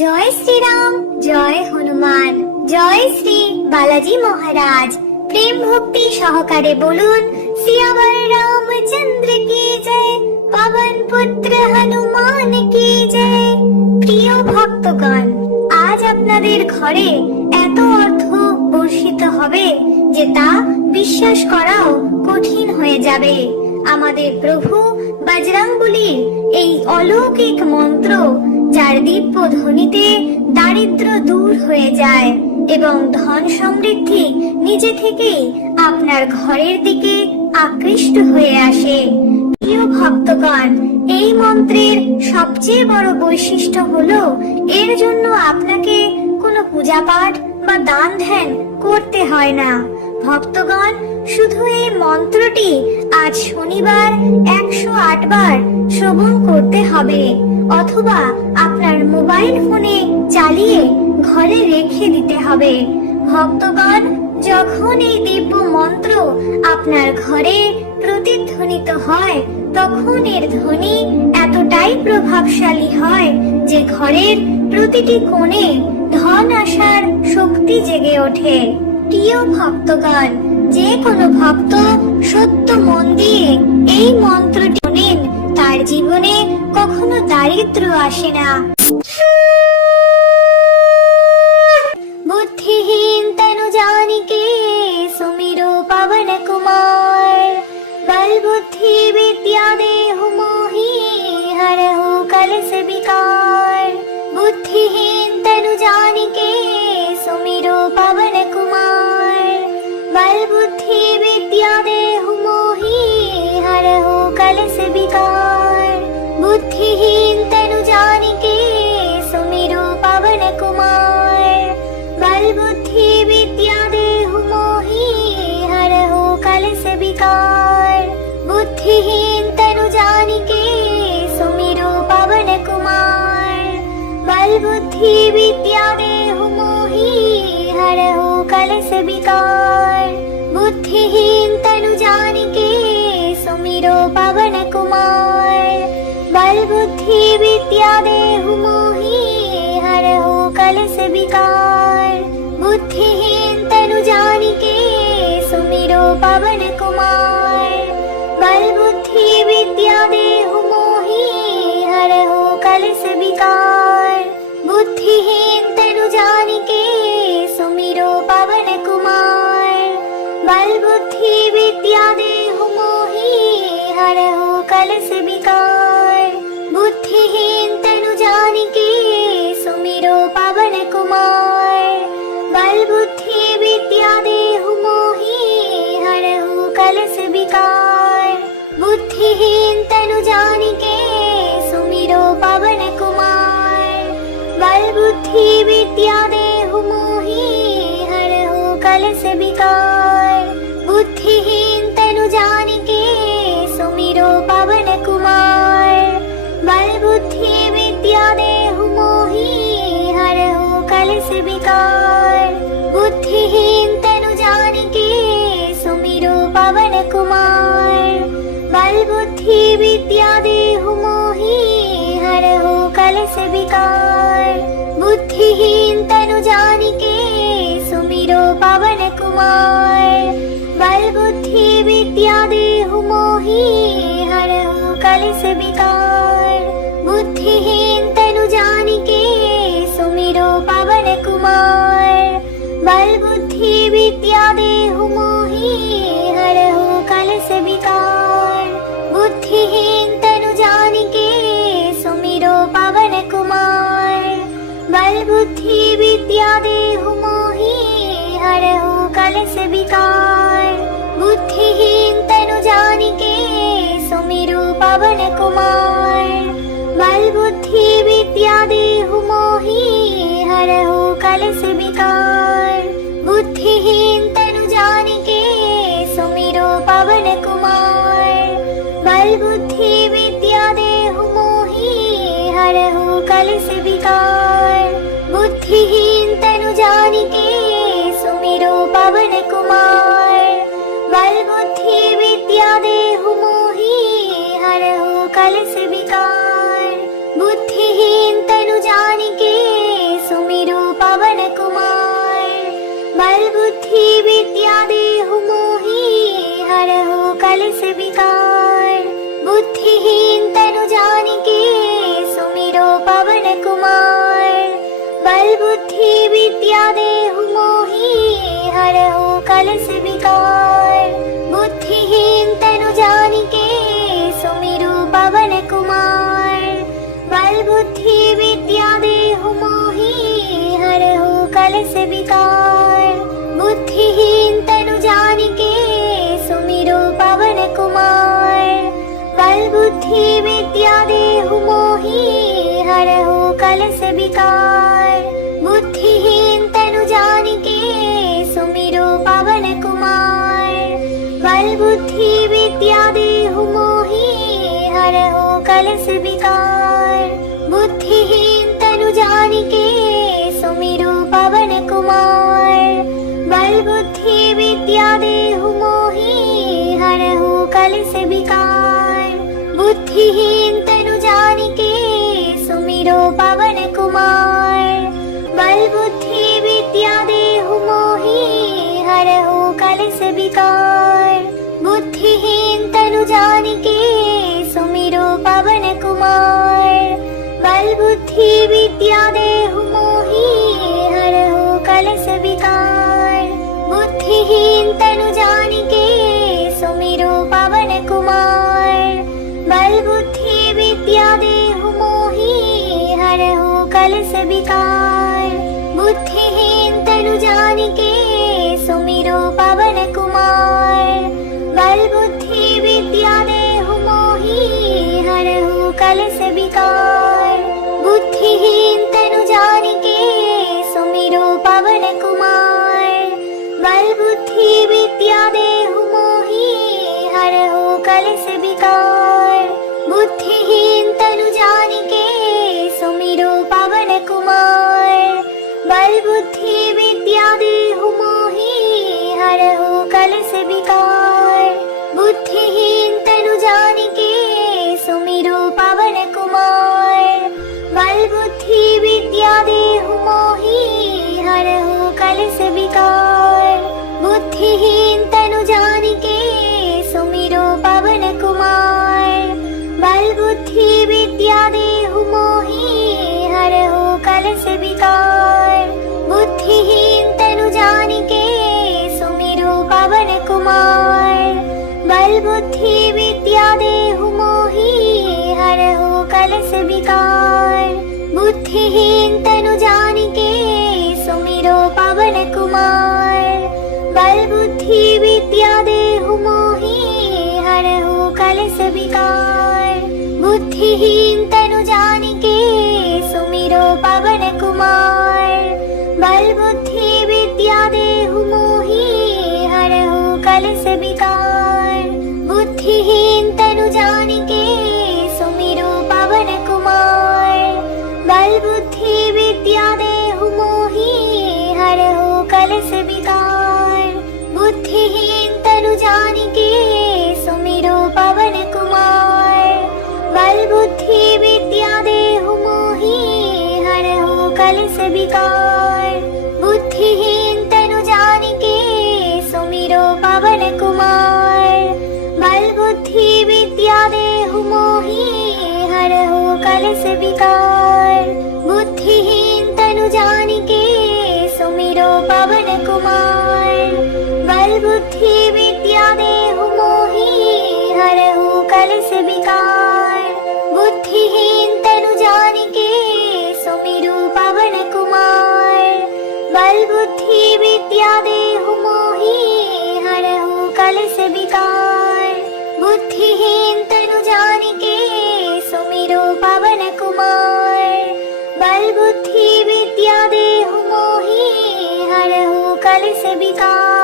জয় শ্রীরাম, জয় হনুমান, জয় শ্রী বালাজি মহারাজ। প্রেম ভক্তি সহকারে বলুন সিয়াवर রামচন্দ্র কি জয়, পবন পুত্র হনুমান কি জয়। প্রিয় ভক্তগণ, আজ আপনাদের ঘরে এত অর্থ বর্ষিত হবে যে তা বিশ্বাস করাও কঠিন হয়ে যাবে। আমাদের প্রভু বজরংবলীর এই অলৌকিক মন্ত্র, যার দিব্য ধ্বনিতে দারিদ্র দূর হয়ে যায় এবং ধন সমৃদ্ধি নিজে থেকেই আপনার ঘরের দিকে আকৃষ্ট হয়ে আসে। প্রিয় ভক্তগণ, এই মন্ত্রের সবচেয়ে বড় বৈশিষ্ট্য হলো এর জন্য আপনাকে কোনো পূজা পাঠ বা দান ধ্যান করতে হয় না। ভক্তগণ, শুধু এই মন্ত্রটি আজ শনিবার 108 বার শ্রবণ করতে হবে, অথবা আপনার মোবাইল ফোনে চালিয়ে ঘরে রেখে দিতে হবে। ভক্তগণ, যখন এই দিব্য মন্ত্র আপনার ঘরে প্রতিধ্বনিত হয়, তখন এর ধ্বনি এতটাই প্রভাবশালী হয় যে ঘরের প্রতিটি কোণে ধন আসার শক্তি জেগে ওঠে। প্রিয় ভক্তগণ, যে কোনো ভক্ত সত্য মন দিয়ে এই মন্ত্রটি শোনেন, তার জীবনে কখনো দারিদ্র্য আসে না। বুদ্ধিহীন তনু জানিকে সুমিরো পবন কুমার, বল বুদ্ধি বিদ্যা দেহু মোহি হরহু কলস বিकार। বুদ্ধিহীন তনু জানিকে সুমিরো পবন কুমার, বল বুদ্ধি বিদ্যা দেহু মোহি হরহু কলস বিकार। বুদ্ধিহীন তনু জানিকে সুমিরো পবন কুমার, বল বুদ্ধি বিদ্যা দেহু মোহি হরহু কলস বিकार। বুদ্ধিহীন তনু জানিকে সুমিরো পবন কুমার, বল বুদ্ধি বিদ্যা দেহু মোহি হরহু কলস বিकार। বুদ্ধিহীন তনু জানিকে সুমিরো পবন কুমার, বল বুদ্ধি বিদ্যা দেহু মোহি হরহু কলস বিकार। বুদ্ধিহীন তনু জানিকে সুমিরো পবন কুমার, বল বুদ্ধি বিদ্যা দেহু মোহি হরহু কলস বিकार। বুদ্ধিহীন তনু জানিকে সুমিরো পবন কুমার, বল বুদ্ধি বিদ্যা দেহু মোহি হরহু কলস বিकार। বুদ্ধিহীন তনু জানিকে সুমিরো পবন কুমার, বল বুদ্ধি বিদ্যা দেহু মোহি হরহু কলস বিकार। বুদ্ধিহীন তনু জানিকে সুমিরো পবন কুমার, বল বুদ্ধি বিদ্যা দেহু মোহি হরহু কলস বিकार। বুদ্ধিহীন তনু জানিকে সুমিরো পবন কুমার, বল বুদ্ধি বিদ্যা দেহু মোহি হরহু কলস বিकार। বুদ্ধিহীন তনু জানিকে সুমিরো পবন কুমার, বল বুদ্ধি বিদ্যা দেহু মোহি হরহু কলস বিकार। বুদ্ধিহীন তনু জানিকে সুমিরো পবন কুমার, বল বুদ্ধি বিদ্যা দেহু মোহি হরহু কলস বিकार। বুদ্ধিহীন তনু জানিকে সুমিরো পবন কুমার, বল বুদ্ধি বিদ্যা দেহু মোহি হরহু কলস বিकार। বুদ্ধিহীন তনু জানিকে সুমিরো পবন কুমার, বল বুদ্ধি বিদ্যা দেহু মোহি হরহু কলস বিकार। বুদ্ধিহীন তনু জানিকে সুমিরো পবন কুমার, বল বুদ্ধি বিদ্যা দেহু মোহি হরহু কলস বিकार। বুদ্ধিহীন তনু জানিকে সুমিরো পবন কুমার, বল বুদ্ধি বিদ্যা দেহু মোহি হরহু কলস বিकार। বুদ্ধিহীন তনু জানিকে সুমিরো পবন কুমার, বল বুদ্ধি বিদ্যা দেহু মোহি হরহু কলস বিकार। বুদ্ধিহীন তনু জানিকে बुद्धि विद्या देहु मोहि हरहु कलश विकार। बुद्धिहीन तनु जानिके सुमिरो पवन कुमार। बल बुद्धि विद्या देहु मोहि हरहु कलश विकार। बुद्धिहीन तनु जानिके सुमिरो पवन कुमार। बल बुद्धि विद्या देहु मोहि हरहु कलश विकार। बुद्धिहीन तनु जानिके सुमिरो पवन कुमार। बल बुद्धि विद्या देहु मोहि हरहु कलश विकार। बुद्धिहीन तनु जानिके सुमिरो पवन कुमार। बल बुद्धि विद्या देहु मोहि हरहु कलश विकार। बुद्धिहीन तनु जानिके सुमिरो पवन कुमार। बल बुद्धि विद्या देहु मोहि हरहु कलश विकार। बुद्धिहीन तनु जानिके सुमिरो पवन कुमार। बल बुद्धि विद्या देहु मोहि हरहु कलश विकार। बुद्धिहीन तनु जानिके सुमिरो पवन कुमार। बल बुद्धि विद्या देहु मोहि हरहु कलश विकार। बुद्धिहीन तनु जानिके सुमिरो पवन कुमार। बल बुद्धि विद्या देहु मोहि हरहु कलश विकार। बुद्धिहीन तनु जानिके सुमिरो पवन कुमार। बल बुद्धि विद्या देहु मोहि हरहु कलश विकार। बुद्धिहीन तनु जानिके सुमिरो पवन कुमार। बल बुद्धि विद्या देहु मोहि हरहु कलश विकार। बुद्धिहीन तनु जानिके सुमिरो पवन कुमार। बल बुद्धि विद्या देहु मोहि हरहु कलश विकार। बुद्धिहीन तनु जानिके सुमिरो पवन कुमार। बल बुद्धि विद्या देहु मोहि हरहु कलश विकार। बुद्धिहीन तनु जानिके सुमिरो पवन कुमार। बल बुद्धि विद्या देहु मोहि हरहु कलश विकार। बुद्धिहीन तनु जानिके सुमिरो पवन कुमार। बल बुद्धि विद्या देहु मोहि हरहु कलश विकार। बुद्धिहीन तनु जानिके सुमिरो पवन कुमार। बल बुद्धि विद्या देहु मोहि हरहु कलश विकार। बुद्धिहीन तनु जानिके सुमिरो पवन कुमार। बल बुद्धि विद्या देहु मोहि हरहु कलश विकार। बुद्धिहीन तनु जानिके सुमिरो पवन कुमार। बल बुद्धि विद्या देहु मोहि हरहु कलश विकार। बुद्धिहीन तनु जानिके सुमिरो पवन कुमार। बल बुद्धि विद्या देहु मोहि हरहु कलश विकार। बुद्धिहीन तनु जानिके सुमिरो पवन कुमार। बल बुद्धि विद्या देहु मोहि हरहु कलश विकार। बुद्धिहीन तनु जानिके सुमिरो पवन कुमार। बल बुद्धि विद्या देहु मोहि हरहु कलश विकार। बुद्धिहीन तनु जानिके सुमिरो पवन कुमार। बल बुद्धि विद्या देहु मोहि हरहु कलश विकार। बुद्धिहीन तनु जानिके सुमिरो पवन कुमार। बल बुद्धि विद्या देहु मोहि हरहु कलश विकार।